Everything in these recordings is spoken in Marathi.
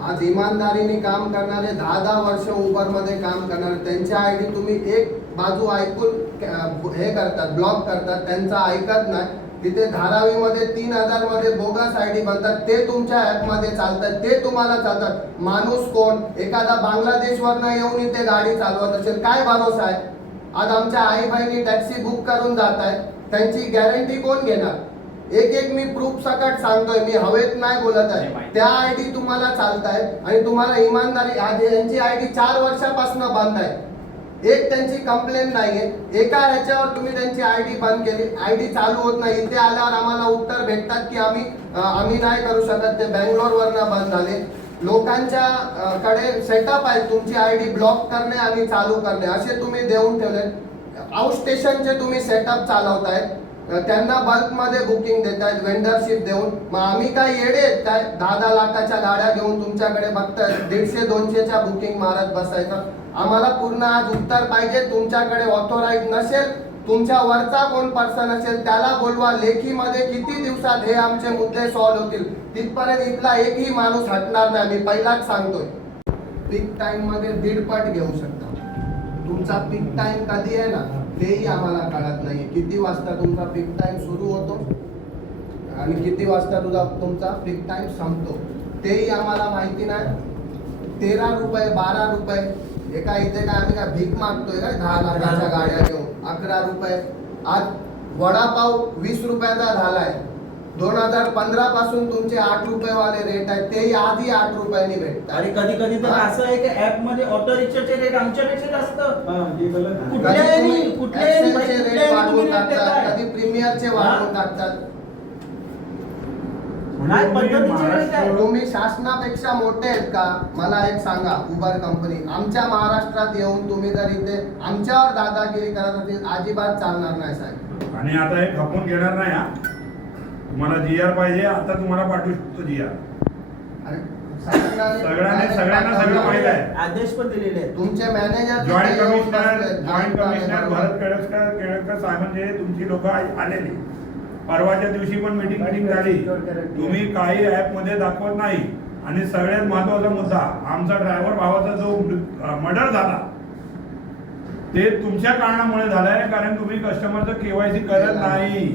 आज इमानदारीने काम करणारे 10-10 वर्ष उबर मध्ये काम करणारे त्यांच्या आयडी तुम्ही एक बाजू ऐकून हे करतात, ब्लॉक करतात, त्यांचा ऐकत नाही. तिथे धारावीमध्ये 3000 मध्ये बोगस आयडी बनतात, ते तुमच्या ऍप मध्ये चालतात, ते तुम्हाला चालतात. माणूस कोण? एखादा बांगलादेशवरनं येऊन इथे गाडी चालवत असेल, काय भरोसा आहे? आज आमच्या आई बहिणी टॅक्सी बुक करून जात आहेत, त्यांची गॅरंटी कोण घेणार? एक मी प्रूफ सकट सांगतोय, मी हवेत नाही बोलत आहे. त्या आयडी तुम्हाला चालतायत आणि तुम्हाला इमानदारी, आज यांची आयडी 4 वर्षापासून बंद आहे, एक त्यांची कंप्लेंट नाहीये. एका ह्याच्यावर तुम्ही त्यांची आयडी बंद केली, आयडी चालू होत नाही. इथे आल्यावर आम्हाला उत्तर भेटतात की आम्ही नाही करू शकत, ते बँगलोरवरनं बंद झाले. लोकांच्या कडे सेटअप आहे तुमची आयडी ब्लॉक करणे आणि चालू करणे, असे तुम्ही देऊन ठेवले. आउट स्टेशनचे तुम्ही सेटअप चालवताय, त्यांना बल्कमध्ये बुकिंग देतायत वेंडरशिप देऊन. मग आम्ही काय येडे आहेत काय? 10-10 लाखाच्या गाड्या घेऊन तुमच्याकडे बघताय 150-200च्या बुकिंग मारत बसायचं. आम्हाला पूर्ण आज उत्तर पाहिजे. तुमच्याकडे ऑथोराइज नसेल, तुमच्या वरचा कोण पर्सन असेल त्याला बोलवा, लेखीमध्ये किती दिवसात हे आमचे मुद्दे सॉल्व्ह होतील. तिथपर्यंत इथला एकही माणूस हटणार नाही, मी पहिलाच सांगतोय. पीक टाइम मध्ये 1.5 पट घेऊ शकता. तुमचा पीक टाइम कधी आहे ना तेही आम्हाला कळत नाही. किती वाजता तुमचा पीक टाइम सुरू होतो आणि किती वाजता तुमचा पीक टाइम संपतो तेही आम्हाला माहिती नाही. 13 रुपये 12 रुपये एका इथे काय आम्ही काय भीक मागतोय काय? 10 लाखाच्या गाड्या घेऊन 11 रुपये. आज वडापाव 20 रुपयाचा झालाय. 2015 पासून तुमचे 8 रुपये वाले रेट आहेत, तेही आधी 8 रुपयांनी भेटतात. आणि कधी कधी तर असं आहे की ऍप मध्ये ऑटो रिक्षाचे रेट आमच्यापेक्षा जास्त. कुठल्याही रेट वाढवून टाकतात, कधी प्रीमियरचे वाढवून टाकतात. तुम्ही शासनापेक्षा मोठे आहेत का? मला एक सांगा. उबर कंपनी आमच्या महाराष्ट्रात येऊन तुम्ही जर इथे आमच्यावर दादागिरी करत असेल, अजिबात चालणार नाही साहेब. आणि आता हे खपून घेणार नाही. हा तुम्हाला जीआर पाहिजे, आता तुम्हाला पाठवू शकतो जीआर. सगळ्यांना सगळं माहिती आहे. आदेश पण दिलेले आहेत. तुमचे मॅनेजर जॉईंट कमिशनर भरत केळकर साहेबांचे तुमची लोक आलेली. परवाच्या दिवशी पण मीटिंग झाली. तुम्ही काही ऍप मध्ये दाखवत नाही. आणि सगळ्यात महत्वाचा मुद्दा, आमचा ड्रायव्हर भावाचा जो मर्डर झाला ते तुमच्या कारणामुळे झालाय, कारण तुम्ही कस्टमरचं केवायसी करत नाही.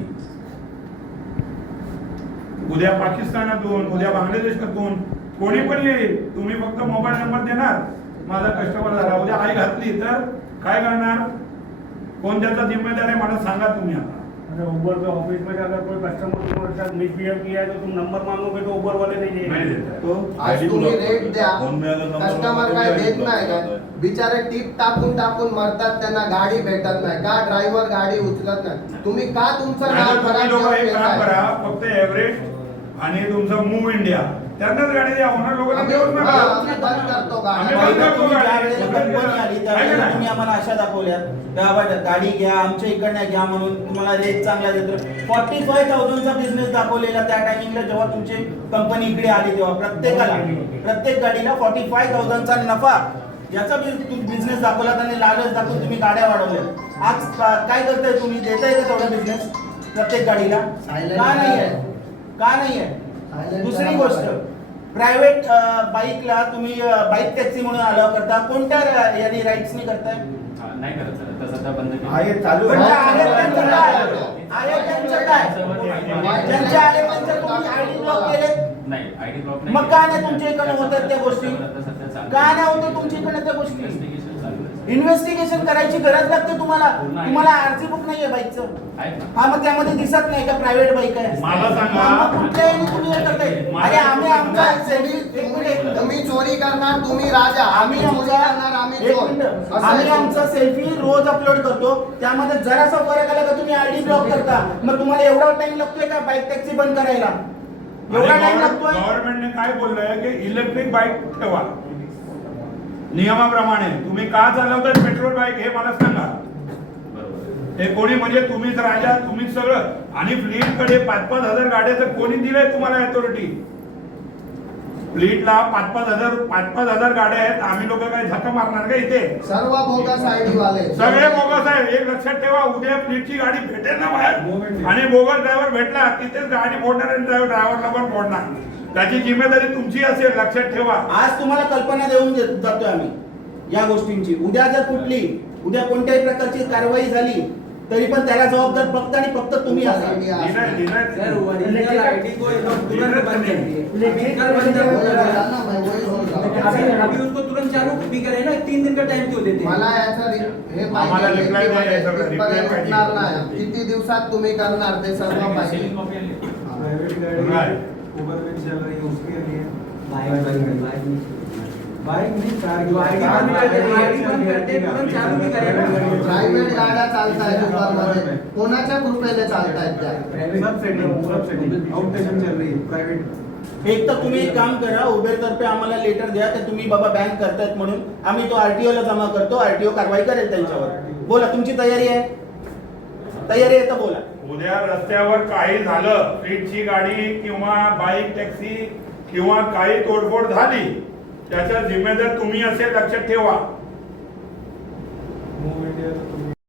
उद्या पाकिस्तानातून, उद्या बांगलादेशातून कोणी पण येईल, तुम्ही फक्त मोबाईल नंबर देणार, माझा कस्टमर झाला. उद्या आई घातली तर काय करणार? कोण त्याचा जिम्मेदार आहे मला सांगा तुम्ही. आता उबर के ऑफिस में अगर कोई कस्टमर तुम्हारे साथ मिसबिहेव किया है तो तुम नंबर मांगोगे तो उबर वाले नहीं देते. तो आज तुम्ही रेट द्या, कस्टमर काय देत नाही का? बिचारे टिप टाकून मरतात, त्यांना गाडी भेटत नाही का? ड्रायव्हर गाडी उचलत नाही. तुम्ही का तुमचं नाव खराब फक्त एव्हरेज आणि तुमचं मूव इंडिया त्यांनाच गाडी द्या. होणार लोकांना देऊच नका. बंद करतो तुम्ही आम्हाला आशा दाखवल्या गाडी घ्या आमच्या इकडनं घ्या म्हणून, तुम्हाला रेट चांगला देतो. 45,000चा बिझनेस दाखवलेला त्या टायमिंगला जेव्हा तुमची कंपनी इकडे आली तेव्हा प्रत्येक गाडीला 45,000चा नफा याचा बिझनेस दाखवला आणि लालच दाखवून तुम्ही गाड्या वाढवल्या. आज काय करताय तुम्ही? देताय का तेवढा बिझनेस प्रत्येक गाडीला? का नाही आहे? दुसरी गोष्ट, प्रायव्हेट बाईकला तुम्ही बाईक टॅक्सी म्हणून अलाव करता, कोणत्या याने राईट्सनी करताय? नाही करत सर, आता सध्या बंद केलं आहे. चालू आहे त्यांचं काय? ज्यांचे आले त्यांचे तुम्ही आयडी ब्लॉक केले नाही. आयडी ब्लॉक मग का नाही तुमच्या इकडे होतात त्या गोष्टी? का नाही होतं तुमच्या इकडे त्या गोष्टी? इन्व्हेस्टिगेशन करायची गरज लागते तुम्हाला. तुम्हाला आरसी बुक नाहीये बाईकचं. हा मग त्यामध्ये दिसत नाही का प्रायव्हेट बाईक आहे? मला सांगा कुठल्याही तुम्ही हे करताय. अरे आम्ही आमचा तुम्ही चोरी करणार, तुम्ही राजा, आम्ही आमचा सेल्फी रोज अपलोड करतो. त्यामध्ये जरासा फरक आला का तुम्ही आयडी ब्लॉक करता. मग तुम्हाला एवढा टाइम लागतोय का बाईक टॅक्सी बंद करायला? एवढा टाइम लागतोय? गव्हर्नमेंटने काय बोललंय की इलेक्ट्रिक बाईक ठेवा नियमाप्रमाणे. तुम्ही का चालवतात पेट्रोल बाईक हे मला सांगा. हे कोणी म्हणजे तुम्हीच राजा, तुम्हीच सगळं. आणि फ्लीट कडे 5-5 हजार गाड्याचं कोणी दिलंय तुम्हाला अथॉरिटी? फ्लीटला 5-5 हजार गाड्या आहेत. आम्ही लोक काय झक मारणार का इथे? सर्व बोगस आयडी वाले सगळे बोगस आहे. एक लक्षात ठेवा, उद्या फ्लीटची गाडी भेटेल ना बाहेर आणि बोगस ड्रायव्हर भेटला तिथेच गाडी फोडणार आणि ड्रायव्हरला पण फोडणार. त्याची जिम्मेदारी तुमची असेल, लक्षात ठेवा. आज तुम्हाला कल्पना देऊन जातोय आम्ही या गोष्टींची. उद्या जर कुठली उद्या कोणत्याही प्रकारची कारवाई झाली तरी पण त्याला जबाबदार फक्त आणि फक्त तुम्ही असाल. सर ओरिजिनल आईडी को एकदम तुरंत बंद कर दिए, फिजिकल बंद अभी उसको तुरंत चालू भी करे ना, 3 दिन का टाइम क्यों देते हैं? मला याचा हे आम्हाला पाहिजे reply द्या याचा, reply कितपर्यंत पाहिजे. होणार नाही, किती दिवसात तुम्ही करणार ते सर्व पाहिजे. सिलिंग कॉपी आणली. प्राइवेट गाड़ी उबर में चल रही है उसके लिए बाइक नहीं आईडी बंद करते तुरंत चालू भी करे ना. प्रायव्हेट गाड्या चालतायत उबरमध्ये, कोणाच्या कृपेने चालतायत त्या? सब सेटिंग आउट स्टेशन चल रही है प्राइवेट. एक तर तुम्ही एक काम करा, उबेर तर्फे आम्हाला लेटर द्या की तुम्ही बाबा बँक करतायत म्हणून आम्ही तो आरटीओ ला जमा करतो, आरटीओ कारवाई करेल त्यांच्यावर. बोला तुमची तयारी आहे? तयारी आहे तर बोला. उद्या रस्त्यावर काही झालं, स्पीडची गाडी किंवा बाईक टॅक्सी किंवा काही तोडफोड झाली, त्याचा जिम्मेदार तुम्ही असेल, लक्षात ठेवा.